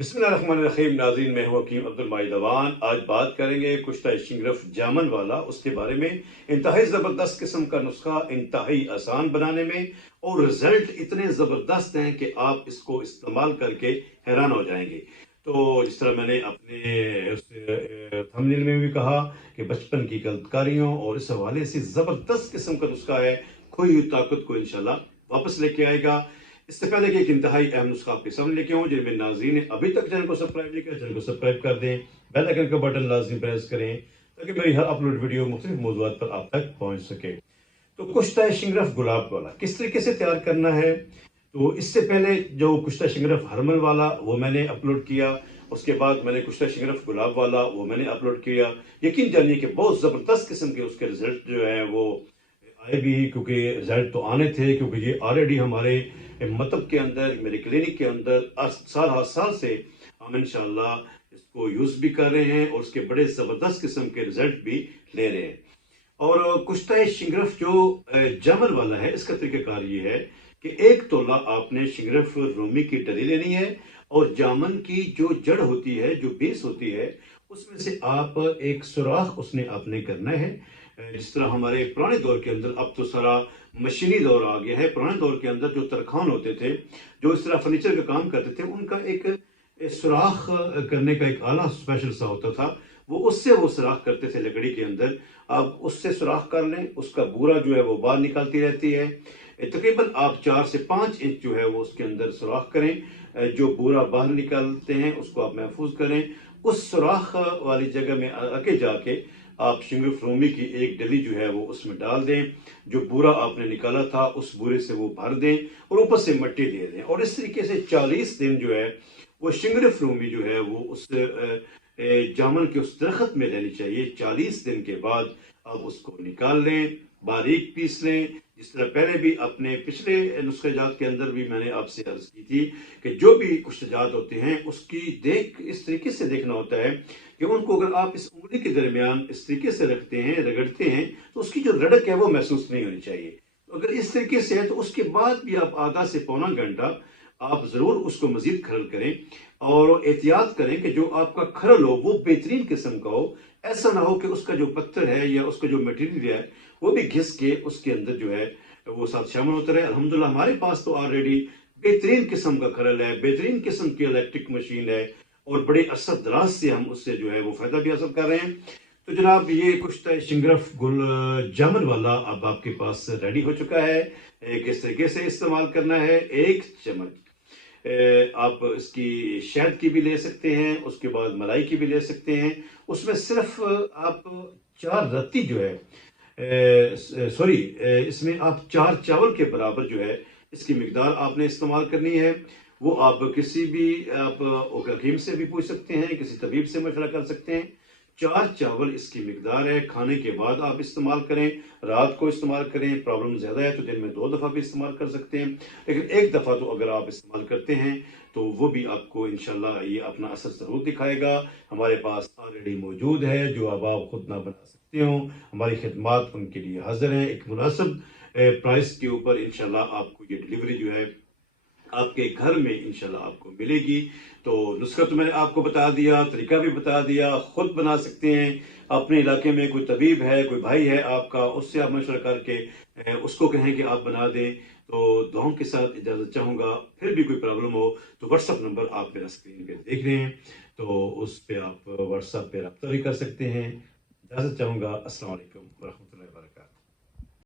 बिस्मिल्लाहिर्रहमानिर्रहीम। नाज़रीन, मैं हूं हकीम अब्दुल माजिद अवान। आज बात करेंगे कुश्ता शिंगरफ जामन वाला, उसके बारे में। इंतहाई ज़बरदस्त किस्म का नुस्खा, इंतहाई आसान बनाने में, और रिजल्ट इतने ज़बरदस्त हैं कि आप इसको इस्तेमाल करके हैरान हो जाएंगे। तो जिस तरह मैंने अपने थंबनेल में भी कहा कि बचपन की गलतकारियों और इस हवाले से ज़बरदस्त किस्म का नुस्खा है, खोई हुई ताकत को इंशाल्लाह वापस लेके आएगा। इससे पहले कि एक इंतहाई अहम नुस्खा आपके सामने लेके आऊं, जिनमें नाज़रीन ने अभी तक चैनल को सब्सक्राइब नहीं किया, चैनल को सब्सक्राइब कर दें, बेल आइकन का बटन लाजमी प्रेस करें ताकि मेरी हर अपलोड वीडियो मुख्तलिफ मौज़ूआत पर आप तक पहुंच सके। तो कुश्ता शिंगरफ गुलाब वाला किस तरीके से तैयार करना है, तो इससे पहले जो कुश्ता शिंगरफ हरमल वाला वो मैंने अपलोड किया, उसके बाद मैंने कुश्ता शिंगरफ गुलाब वाला वो मैंने अपलोड किया। यकीन जानिए कि बहुत ज़बरदस्त किस्म के उसके रिजल्ट जो हैं वो आए भी, क्योंकि रिजल्ट तो आने थे, क्योंकि ये ऑलरेडी हमारे मतब के अंदर, मेरे क्लिनिक के अंदर साल हर साल से हम इंशाल्लाह इसको यूज़ भी कर रहे हैं और उसके बड़े ज़बरदस्त किस्म के रिजल्ट भी ले रहे हैं। और कुश्ता शिंगरफ जो जामल वाला है, इसका तरीक़ाकार ये है कि 1 तोला आपने शिंगरफ रूमी की डली लेनी है, और जामन की जो जड़ होती है, जो बेस होती है, उसमें से आप एक सुराख उसने आपने करना है। जिस तरह हमारे पुराने दौर के अंदर, अब तो सारा मशीनी दौर आ गया है, पुराने दौर के अंदर जो तरखान होते थे, जो इस तरह फर्नीचर का काम करते थे, उनका एक सुराख करने का एक आला स्पेशल सा होता था। उससे वो सुराख करते थे लकड़ी के अंदर। आप उससे सुराख कर लें, उसका बूरा जो है वो बाहर निकलती रहती है। तकरीबन आप 4 से 5 इंच जो है वो उसके अंदर सुराख करें। जो बूरा बाहर निकालते हैं उसको आप महफूज करें। उस सुराख वाली जगह में आगे जाके आप शिंगरफ रूमी की एक डली जो है वो उसमें डाल दें। जो बूरा आपने निकाला था उस बूरे से वो भर दें और ऊपर से मिट्टी दे दें, और इस तरीके से 40 दिन जो है वो शिंगरफ रूमी जो है वो उस जामन के उस दरख्त में रहनी चाहिए। 40 दिन के बाद आप उसको निकाल लें, बारीक पीस लें। जिस तरह पहले भी अपने पिछले नुस्खे जात के अंदर भी मैंने आपसे अर्ज की थी कि जो भी कुछ जात होते हैं उसकी देख इस तरीके से देखना होता है कि उनको अगर आप इस उंगली के दरमियान इस तरीके से रखते हैं, रगड़ते हैं, तो उसकी जो रड़क है वो महसूस नहीं होनी चाहिए। तो अगर इस तरीके से है तो उसके बाद भी आप आधा से पौना घंटा आप जरूर उसको मजीद खरल करें, और एहतियात करें कि जो आपका खरल हो वो बेहतरीन किस्म का हो। ऐसा ना हो कि उसका जो पत्थर है या उसका जो मटेरियल है वो भी घिस के उसके अंदर जो है वो साथ शामिल होता रहे। अल्हम्दुलिल्लाह हमारे पास तो ऑलरेडी बेहतरीन किस्म का खरल है, बेहतरीन किस्म की इलेक्ट्रिक मशीन है, और बड़े अरसा दराज से हम उससे जो है वो फायदा भी हासिल कर रहे हैं। तो जनाब, ये कुश्ता शिंगरफ गुल जामन वाला अब आपके पास रेडी हो चुका है। किस तरीके से इस्तेमाल करना है, 1 चम्मच आप इसकी शहद की भी ले सकते हैं, उसके बाद मलाई की भी ले सकते हैं। उसमें सिर्फ आप 4 रत्ती जो है, सॉरी, इसमें आप 4 चावल के बराबर जो है इसकी मिकदार आपने इस्तेमाल करनी है। वो आप किसी भी आप हकीम से भी पूछ सकते हैं, किसी तबीब से मशवरा कर सकते हैं। 4 चावल इसकी मिकदार है। खाने के बाद आप इस्तेमाल करें, रात को इस्तेमाल करें। प्रॉब्लम ज़्यादा है तो दिन में 2 दफ़ा भी इस्तेमाल कर सकते हैं, लेकिन 1 दफ़ा तो अगर आप इस्तेमाल करते हैं तो वो भी आपको इंशाल्लाह ये अपना असर ज़रूर दिखाएगा। हमारे पास ऑलरेडी मौजूद है, जो अब आप खुद ना बना सकते हो, हमारी खिदमत उनके लिए हाजिर हैं। एक मुनासिब प्राइस के ऊपर इंशाल्लाह आपको ये डिलीवरी जो है आपके घर में इंशाल्लाह आपको मिलेगी। तो नुस्खा तो मैंने आपको बता दिया, तरीका भी बता दिया, खुद बना सकते हैं। अपने इलाके में कोई तबीब है, कोई भाई है आपका, उससे आप मशवरा करके उसको कहें कि आप बना दें। तो दुआओं के साथ इजाज़त चाहूँगा। फिर भी कोई प्रॉब्लम हो तो व्हाट्सअप नंबर आप मेरा स्क्रीन पे देख रहे हैं, तो उस पर आप व्हाट्सअप पे रब्ता भी कर सकते हैं। इजाज़त चाहूँगा। अस्सलाम वालेकुम।